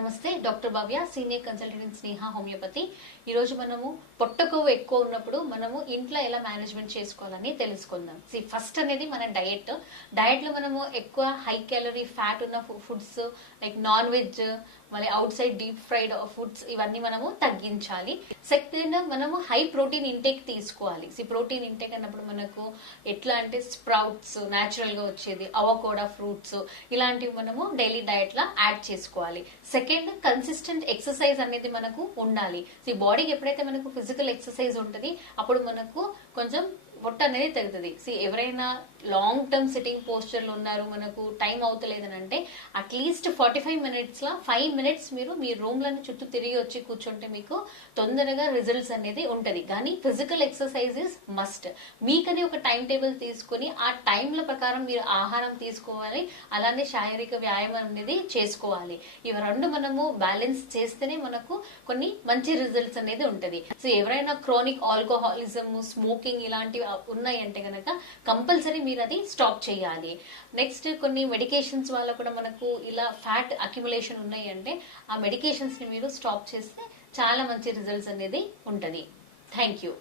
నమస్తే doctor Bhavya senior consultant Sneha homeopathy. ఈరోజు మనము పొట్ట కొవ్వు ఎక్కువ ఉన్నప్పుడు మనము ఇంట్లో ఎలా మేనేజ్మెంట్ చేసుకోవాలని తెలుసుకుందాం. సి ఫస్ట్ అనేది మన డయట్ డయట్లో మనము ఎక్కువ హై క్యాలరీ ఫ్యాట్ ఉన్న ఫుడ్స్ లైక్ నాన్ వెజ్ మళ్ళీ outside deep fried foods ఇవన్నీ మనము తగ్గించాలి. సెకండ్ మనము హై ప్రోటీన్ ఇంటేక్ తీసుకోవాలి. సి ప్రోటీన్ ఇంటేక్ అన్నప్పుడు మనకు ఎట్లా అంటే స్ప్రౌట్స్ న్యాచురల్గా వచ్చేది అవకోడా ఫ్రూట్స్ ఇలాంటివి మనము డైలీ డయట్లో యాడ్ చేసుకోవాలి. సెకండ్ కన్సిస్టెంట్ ఎక్సర్సైజ్ అనేది మనకు ఉండాలి. ఈ బాడీకి ఎప్పుడైతే మనకు ఫిజికల్ ఎక్సర్సైజ్ ఉంటుంది అప్పుడు మనకు కొంచెం బొట్ట అనేది తగ్గుతుంది సి ఎవరైనా లాంగ్ టర్మ్ సిట్టింగ్ పోస్చర్లో ఉన్నారు మనకు టైం అవుతలేదని అంటే అట్లీస్ట్ ఫార్టీ ఫైవ్ మినిట్స్లో ఫైవ్ మినిట్స్ మీరు మీ రూమ్లను చుట్టూ తిరిగి వచ్చి కూర్చుంటే మీకు తొందరగా రిజల్ట్స్ అనేది ఉంటది. కానీ ఫిజికల్ ఎక్సర్సైజ్ ఇస్ మస్ట్ మీకని ఒక టైం టేబుల్ తీసుకుని ఆ టైంల ప్రకారం మీరు ఆహారం తీసుకోవాలి అలానే శారీరక వ్యాయామం అనేది చేసుకోవాలి. ఇవి రెండు మనము బ్యాలెన్స్ చేస్తేనే మనకు కొన్ని మంచి రిజల్ట్స్ అనేది ఉంటది. సో ఎవరైనా క్రోనిక్ ఆల్కహాలిజం స్మోకింగ్ ఇలాంటివి ఉన్నాయంటే కనుక కంపల్సరీ మీరు అది స్టాప్ చేయాలి. నెక్స్ట్ కొన్ని మెడికేషన్స్ వల్ల కూడా మనకు ఇలా ఫ్యాట్ అక్యుములేషన్ ఉన్నాయంటే ఆ మెడికేషన్స్ని మీరు స్టాప్ చేస్తే చాలా మంచి రిజల్ట్స్ అనేది ఉంటుంది. Thank you